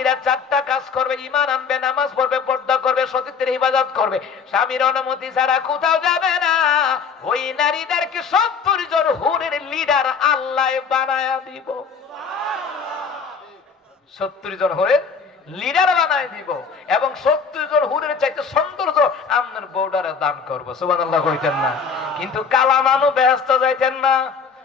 নারীরা চারটা কাজ করবে ইমান আনবে, নামাজ পড়বে, পর্দা করবে সতীত্বের হিফাজত করবে। স্বামীর অনুমতি ছাড়া কোথাও যাবে না। ওই নারীদেরকে সত্তর জন হুরের লিডার আল্লাহ বানায়া দিব। সত্তর জন হরে লিডার বানায় দিব এবং সত্তর জন হুরের চাইতে সৌন্দর্য আপনার বর্ডারে দান করব। সুবান আল্লাহ কইতেন না। কিন্তু কালা মানু ব্যস্ত যাইতেন না।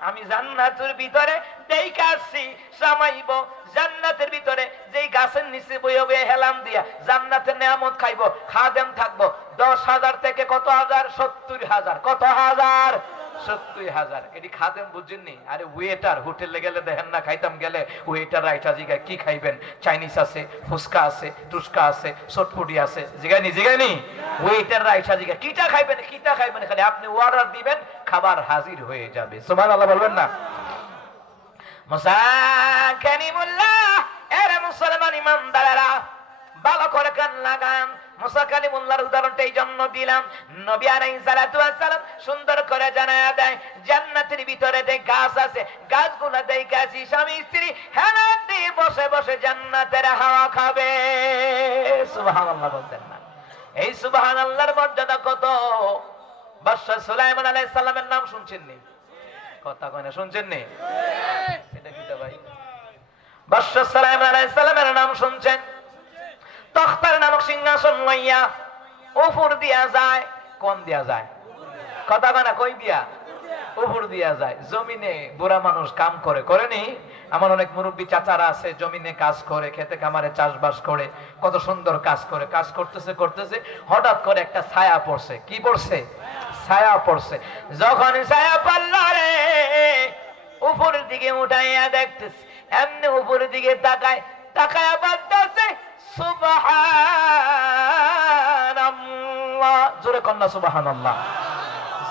আমি জান্নাতের ভিতরে দেখে আসছি জান্নাতের ভিতরে যেই গাছের নিচে বইয়ে বইয়ে হেলাম দিয়া জান্নাতের নিয়ামত খাইব, খাদেম থাকব। দশ হাজার থেকে কত হাজার? সত্তর হাজার। কত হাজার? না খালি আপনি অর্ডার দিবেন, খাবার হাজির হয়ে যাবে। সোমান আল্লাহ বলবেন না? ভালো করে কান লাগান। মুসা কালিমুল্লাহর উদাহরণটা এই জন্য দিলাম। নবী আলাইহিস সালাতু ওয়াস সালাম সুন্দর করে জানায়া দেয় জান্নাতের ভিতরে যে গাছ আছে গাছগুলো দেই গাছি স্বামী স্ত্রী দিয়ে বসে বসে জান্নাতের হাওয়া খাবে। সুবহানাল্লাহ বলতেন না। এই সুবহানাল্লাহর মর্যাদা কত? বাদশা সুলাইমান আলাইহিস সালামের নাম শুনছেন নি কথা কয় না শুনছেন নি এটা কি ভাই? বাদশা সুলাইমান আলাইহিস সালামের নাম শুনছেন? সিংহাসন লইয়া উপর দিয়া যায় কোন দিয়া যায়। কথা কয় না, কই দিয়া? উপর দিয়া যায়। জমিনে বুড়া মানুষ কাম করে করেনি আমার অনেক মুরব্বী চাচারা আছে, জমিনে কাজ করে, খেতে খামারে চাষবাস করে, কত সুন্দর কাজ করে, কাজ করতেছে করতেছে, হঠাৎ করে একটা ছায়া পড়ছে। কি পড়ছে? ছায়া পড়ছে। যখন ছায়া পড়ল রে উপরের দিকে উঠাইয়া দেখতেছে, এমনি উপরের দিকে তাকায় তাকায় বাদতেছে সুবহানাল্লাহ। জোরে কন্যা সুবহানাল্লাহ।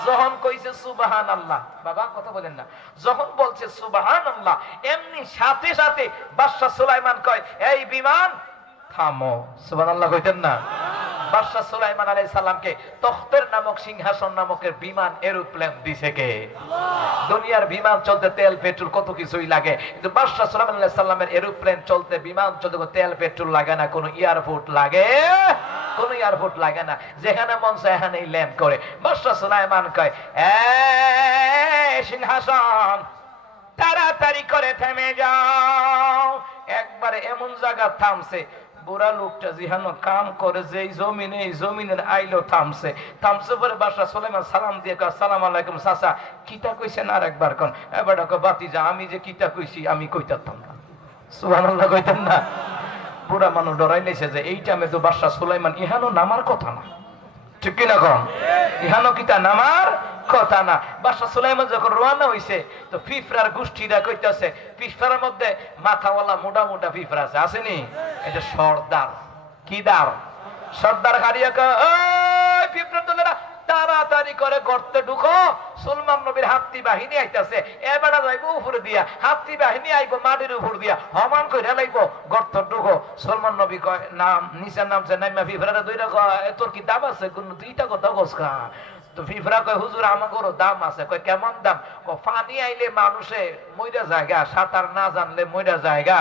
যখন কইছে সুবাহান আল্লাহ বাবা কথা বলেন না। যখন বলছে সুবাহান আল্লাহ এমনি সাথে সাথে বাদশাহ সুলাইমান কয়, এই বিমান, থামো। সুবাহ আল্লাহ কইতেন না। বাদশাহ সুলাইমান আলাইহিস সালামকে তখতের নামক সিংহাসন নামকের বিমান এরোপ্লেন দিছে কে? দুনিয়ার বিমান চলতে তেল, পেট্রোল কত কিছুই লাগে। কিন্তু বাদশাহ সুলাইমান আলাইহিস সালামের এরোপ্লেন চলতে বিমান চলতে তেল, পেট্রোল লাগে না, কোনো এয়ারপোর্ট লাগে? কোন এয়ারপোর্ট লাগে না। যেখানে মন চায় এখানেই ল্যান্ড করে। বাদশাহ সুলাইমান কয় এ সিংহাসন, তাড়াতাড়ি করে থেমে যাও। একবারে এমন জায়গা থামছে বুড়া লোকটা জিহানো কাম করে যে জমিনে, এই জমিনের আইলো থামছে। থামছে পরে বাসা সুলাইমান সালাম দিয়ে কয়, সালাম আলাইকুম চাচা কিতা কইছেন আর একবার কোন? এবার বাতি যা আমি যে কিতা কইছি, আমি কইতাম না। সুবহানাল্লাহ কইতাম না। বুড়া মানুষ ডরাই লেছে যে এই টাইমে তো বাদশাহ সুলাইমান ইহানো নামার কথা না। ঠিক কিনা কম ইহানো কিতা নামার কথা না। বাদশাহ সুলাইমান যখন রওনা হইছে, তো ফিফরার গোষ্ঠীরা কইতাছে, ফিফরার মধ্যে মাথাওয়ালা মোটা মোটা ফিফরা আছে, আসেনি? এটা সর্দার। কি দার সর্দার হারিয়া ওই তাড়াতাড়ি করে গর্তে ঢুকো। সুলমান নবীর হাতি বাহিনী আইতাছে, এবারে যাইব উপরে দিয়া। হাতি বাহিনী আইব মাটির উপর দিয়া, হমান কইরা লাইব গর্ত ঢুকো। সুলমান নবী কয়, নাম নিচের নাম সে নাইমা ফিফরারে তোর কি দাম আছে? কোন দুইটা কথা তো ফিফরা কয়, হুজুর আমাকেও দাম আছে। কয়, কেমন দাম? ক পানি আইলে মানুষে মইরা জায়গা, সাঁতার না জানলে মইরা জায়গা।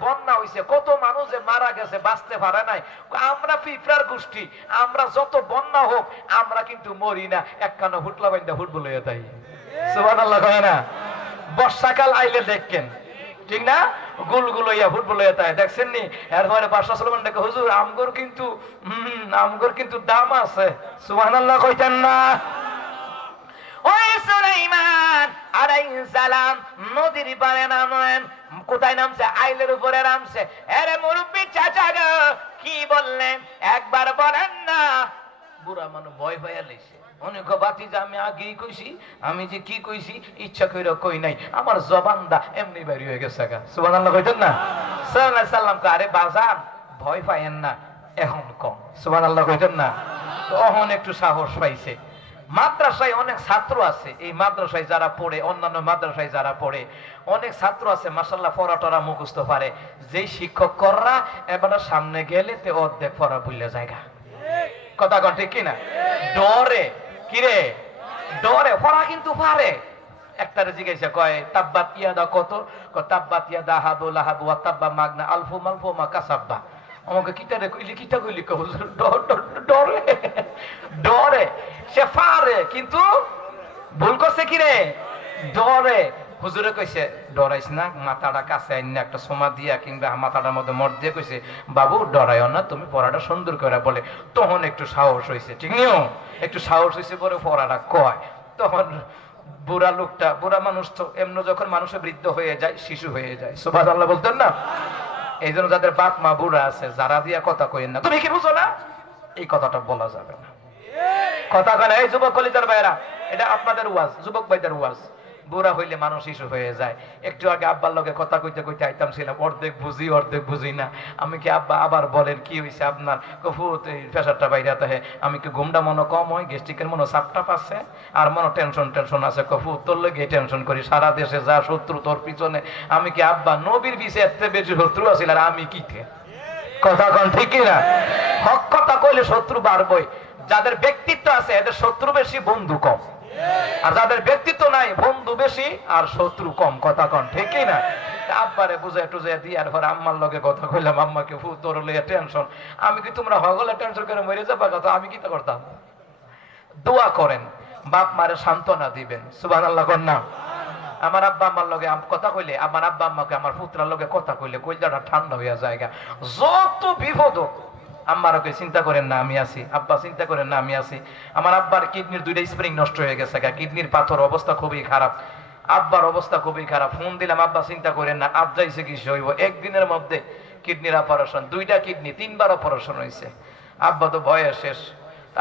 বন্যা হইছে, কত মানুষ মারা গেছে, বাঁচতে পারে নাই। আমরা গোষ্ঠী, আমরা যত হোক, আমরা কিন্তু মরি না। একখানা হুটলা তাই। না? বর্ষাকাল আইলে দেখেন, ঠিক না? গুলগুলো ইয়া, ফুটবল তাই, দেখছেন নি? এরপরে বাদশাহ সুলেমান দেখে, হুজুর, আমগর কিন্তু আমগর কিন্তু দাম আছে। সুবহানাল্লাহ কইতেন না। ওই সুলাইমান, আলাইহিস সালাম, নদীর পারে নামেন। কোথায় নামছে? আইলের উপরে নামছে। আরে মুরব্বি চাচা গো, কি বললেন? একবার বলেন না। বুড়া মানুষ ভয় ভয় লাইছে অনেক যে আমি কইছি, আমি যে কি কইছি, ইচ্ছা কই নাই। আমার এমনি হয়ে গেছে না? সাল্লাম আরে ভয় না সাহস পাইছে। মাদ্রাসায় অনেক ছাত্র আছে, এই মাদ্রাসায় যারা পড়ে, অন্যান্য মাদ্রাসায় যারা পড়ে, অনেক ছাত্র আছে মাসাল্লাহ পড়াটরা মুখস্থ পারে। যেই শিক্ষক কররা এবার সামনে গেলে তে অর্ধেক পড়া ভুলে জায়গা কথা কন ঠিক কিনা? ডরে। কিরে? ডরে পড়া কিন্তু পারে। একটারে জিজ্ঞাসা কয়, তাব্বাত ইয়াদা কত? তাব্বাত ইয়াদা হাবু লাহাবু তাব্বা মাগনা আলফু মালফু মা কাসাব্বা। আমাকে কিতারে কইলি কিতা কইলি কহ ডরে ডরে। সে পারে, কিন্তু ভুল করছে কিরে? ডরে। হুজুরে কইছে, ডরাইস না, মাথাটা কাছে আইন একটা সোমা দিয়া কিংবা মাথাটার মধ্যে মর দিয়ে কইছে, বাবু, ডরাইও না, তুমি পড়াটা সুন্দর করে বলে। তখন একটু সাহস হয়েছে ঠিক নিও? একটু সাহস হয়েছে পরে পড়াটা কয়। তখন বুড়া লোকটা, বুড়া মানুষ তো এমন যখন মানুষের বৃদ্ধ হয়ে যায়, শিশু হয়ে যায়। সুভাষ আল্লাহ বলতেন না? এই জন্য যাদের বাপ মা বুড়া আছে, যারা দিয়া কথা কইেন না। তুমি কি বুঝো না? এই কথাটা বলা যাবে না। কথা কেন এই যুবক কলিতার ভাইরা এটা আপনাদের ওয়াজ, যুবক ভাইদের ওয়াজ। বুড়া হইলে মানুষ শিশু হয়ে যায়। একটু আগে আব্বার লগে কথা কইতে কইতে আইতাম ছিলাম, অর্ধেক বুঝি অর্ধেক বুঝি না। আমি কি আব্বা আবার বলেন, কি হয়েছে আপনার? কফুত এই প্রেশারটা বাইরে হে আমি কি ঘুমটা মনে কম হয়? গেস্টিকের মনে চাপটা পাচ্ছে? আর মনে টেনশন টেনশন আছে। কফু তোর লগে টেনশন করি। সারা দেশে যা শত্রু তোর পিছনে। আমি কি আব্বা নবীর বিষয়ে এত বেশি শত্রু আছিল আর আমি কি কথা কন ঠিক না? হক কথা কইলে শত্রু বাড়বই। যাদের ব্যক্তিত্ব আছে, এদের শত্রু বেশি, বন্ধু কম। আর যাদের ব্যক্তিত্ব নাই, বন্ধু বেশি আর শত্রু কম, কথা কন ঠিক না? আব্বারে বুঝাই টুজাই দিয়ে আর পরে আম্মার লগে কথা কইলাম, আম্মাকে ফু তোর টেনশন আমি কি তোমরা হগলে টেনশন করে মরে যাবা কথা? আমি কি করতাম? দোয়া করেন, বাপ মারে সান্ত্বনা দিবেন, সুবহানাল্লাহ কর না? আমার আব্বা আম্মার লগে কথা কইলে, আমার আব্বা আম্মাকে, আমার পুত্রার লগে কথা কইলে কইলাটা ঠান্ডা হইয়া জায়গা যত বিপদ হোক আম্মার ওকে চিন্তা করেন না, আমি আছি। আব্বা চিন্তা করেন না, আমি আছি। আমার আব্বার কিডনির দুইটা স্প্রিং নষ্ট হয়ে গেছে কিডনির পাথর অবস্থা খুবই খারাপ। আব্বার অবস্থা খুবই খারাপ। ফোন দিলাম, আব্বা চিন্তা করেন না আব যাইছে কি হইব? একদিনের মধ্যে কিডনির অপারেশন দুইটা কিডনি, তিনবার অপারেশন হয়েছে আব্বা তো ভয়ে শেষ।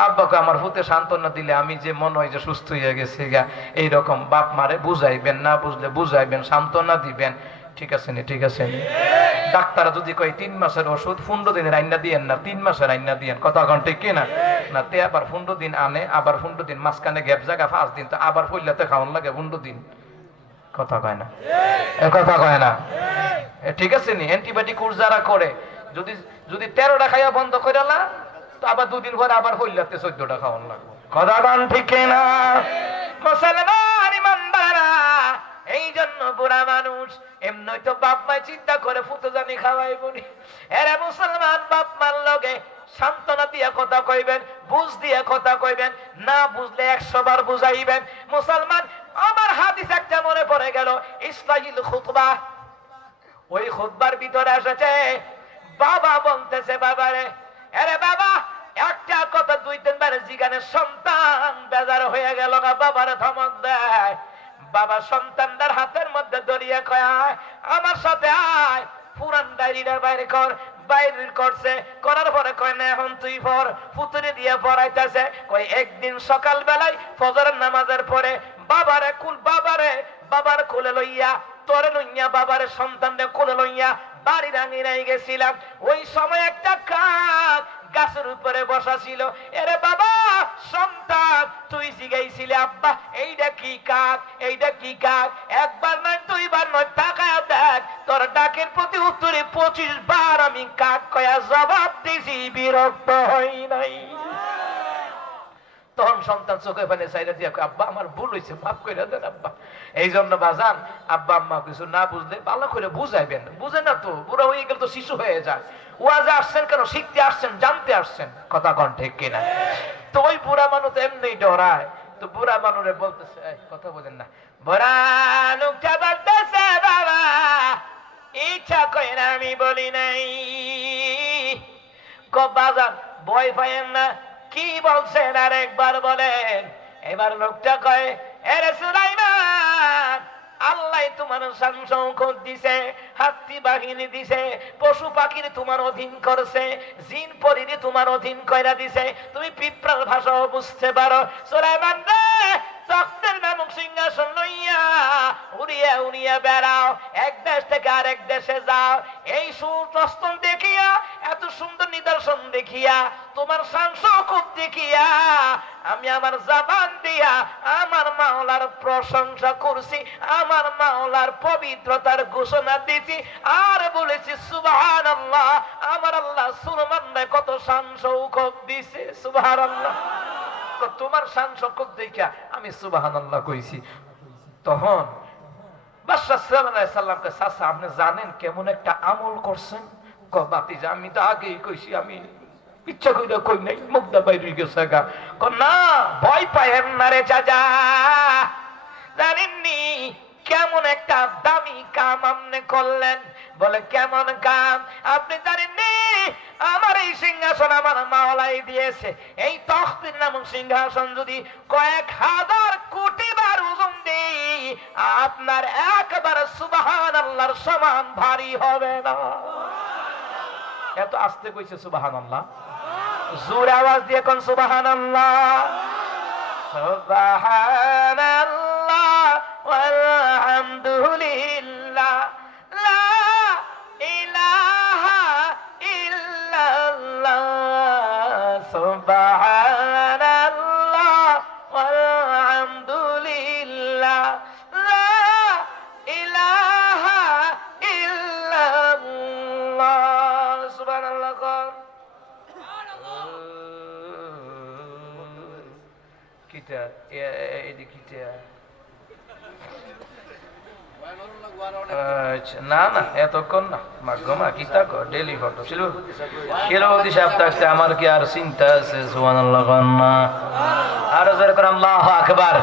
আব্বাকে আমার হুতে সান্ত্বনা দিলে আমি যে মনে হয় যে সুস্থ হয়ে গেছে গা, এইরকম বাপ মারে বুঝাইবেন, না বুঝলে বুঝাইবেন, সান্ত্বনা দিবেন। ঠিক আছে নি, ঠিক আছে নি। ডাক্তার যদি কয় তিন মাসের ওষুধ, পনেরো দিনের আইনা দিয়েন না, তিন মাসের আইনা দিয়েন। কথা কন ঠিক না, তে আবার পনেরো দিন আনে, আবার পনেরো দিন মাঝখানে গ্যাপ জায়গা, পাঁচ দিন তো আবার ফইলাতে খাওয়ান লাগে পনেরো দিন। কথা কয় না। কথা কয় না। ঠিক আছে নি, অ্যান্টিবায়োটিক কোর্স যারা করে, যদি যদি তেরোটা খাইয়া বন্ধ করে না তো আবার দুদিন পরে আবার হইলাতে চোদ্দটা খাওয়ান লাগবে। কথা ঠিক না। মুসলমান বুড়া মানুষ এমনি তো বাপ মাই চিন্তা করে, ফুটো জানি খাওয়াই বলি এরা মুসলমান, বাপ মার লগে সান্ত্বনা দিয়া কথা কইবেন, বুঝ দিয়া কথা কইবেন, না বুঝলে একশো বার বুঝাইবেন। মুসলমান, আমার হাদিস একটা মনে পড়ে গেল, ইসলাহিল খুতবা। ওই খুতবার ভিতরে এসেছে, বাবা বলতেছে, বাবারে আরে বাবা, একটা কথা দুই তিনবার জিগানে সন্তান বেজার হয়ে গেল না বাবারে ধমক দেয়। বাবা সন্তানদের হাতের মধ্যে দড়িয়ে কয় আমার সাথে আয়। পুরান ডায়েরিটা বাইরে কর করছে, করার পরে না এখন তুই দিয়ে একদিন নামাজের বাবারে কুল, বাবারে, বাবার কোলে লইয়া, তোরে লইয়া, বাবারে সন্তানরে কোলে লইয়া বাড়ি রাঙি নাই গেছিলাম। ওই সময় একটা কাক গাছের উপরে বসা ছিল। এরে বাবা, সন্তান, তুই জিগাইছিলি, আব্বা এইটা কি কাক এইটা কি কাক? একবার নয়, দুইবার নয়, তাকায় দেখ। তোর ডাকের প্রতি উত্তরে পঁচিশ বার আমি কাক কয়া জবাব দিছি, বিরক্ত হই নাই। তখন সন্তান চোখে পানি চাইলে দিয়ে আব্বা, আমার ভুল হয়েছে মাফ করে দেন, আব্বা। এই জন্য বাজান, আব্বা, আম্মা কিছু না বুঝলে ভালো করে বুঝাইবেন। বুঝে না তো, বুড়া হয়ে গেলে তো শিশু হয়ে যায়। ওয়াজে আসছেন কেন, শিখতে আসছেন, জানতে আসছেন? কথা কন ঠিক কিনা? তো ওই বুড়া মানুষ এমনি ডরায়। তো বুড়া মানুষে বলতেছে কথা বলেন না। বুড়া লোকটা বাবা, ইচ্ছা করে আমি বলি নাই। বাজান, ভয় পাইয়েন না কি বলছেন? আর একবার বলেন। এবার লোকটা কয়, এরে সুলাইমান, আল্লাহ তোমার দিছে, হাতি বাহিনী দিছে, পশু পাখির তোমার অধীন করছে, জিন পরিরে তোমার অধীন কইরা দিছে। তুমি পিঁপড়ার ভাষাও বুঝতে পারো। সুলাইমান রে তখ্তের নামক সিংহাসন লইয়া উড়িয়া উড়িয়া বেড়াও। এক দেশ থেকে আরেক দেশে যাও। এই সুপ্রস্তন দেখিয়া এত সুন্দর নিদর্শন দেখিয়া, তোমার সাংসকুপ দেখিয়া, আমি আমার জাবান দিয়া, আমার মাওলার প্রশংসা করছি, আমার মাওলার পবিত্রতার ঘোষণা দিয়েছি আর বলেছি সুবাহান আল্লাহ আমার আল্লাহ সুরমান কত শান দিছে সুবাহান আল্লাহ তোমার শান দেখিয়া আমি সুবাহান আল্লাহ কইছি। তখন বাদশাহ সাল্লামকে, চাচা, আপনি জানেন কেমন একটা আমল করছেন? ক বাতিজা আমি তো আগেই কইছি, আমি ইচ্ছা কইরা কই নাই, মুগ্ধা বাইরে গেছে গা। না, ভয় পায়েন না রে চাচা। জানেননি কেমন একটা দামি কাম আপনি করলেন? বলে, কেমন কাম? আপনি জানেননি? আমার এই সিংহাসন আমার মাওলাই দিয়েছে। এই তখতির নামক সিংহাসন যদি কয়েক হাজার কোটি বার ওজন দেই, আপনার একবার সুবাহান আল্লাহর সমান ভারী হবে না। এত আস্তে কইছে সুবাহান আল্লাহ জোর আওয়াজ দিয়ে কোন সুবাহান আল্লাহ সুবাহান আল্লাহ আলহামদুলিল্লাহ কিটা এদি কিটা। আচ্ছা, না না এতক্ষণ না। মাগমা কি থাকো ডেলি ফটো ছিল শিলবতী সাহেব থাকতে আমার কি আর চিন্তা আছে? সুবহানাল্লাহ না আর জোরে করে আল্লাহ আকবার।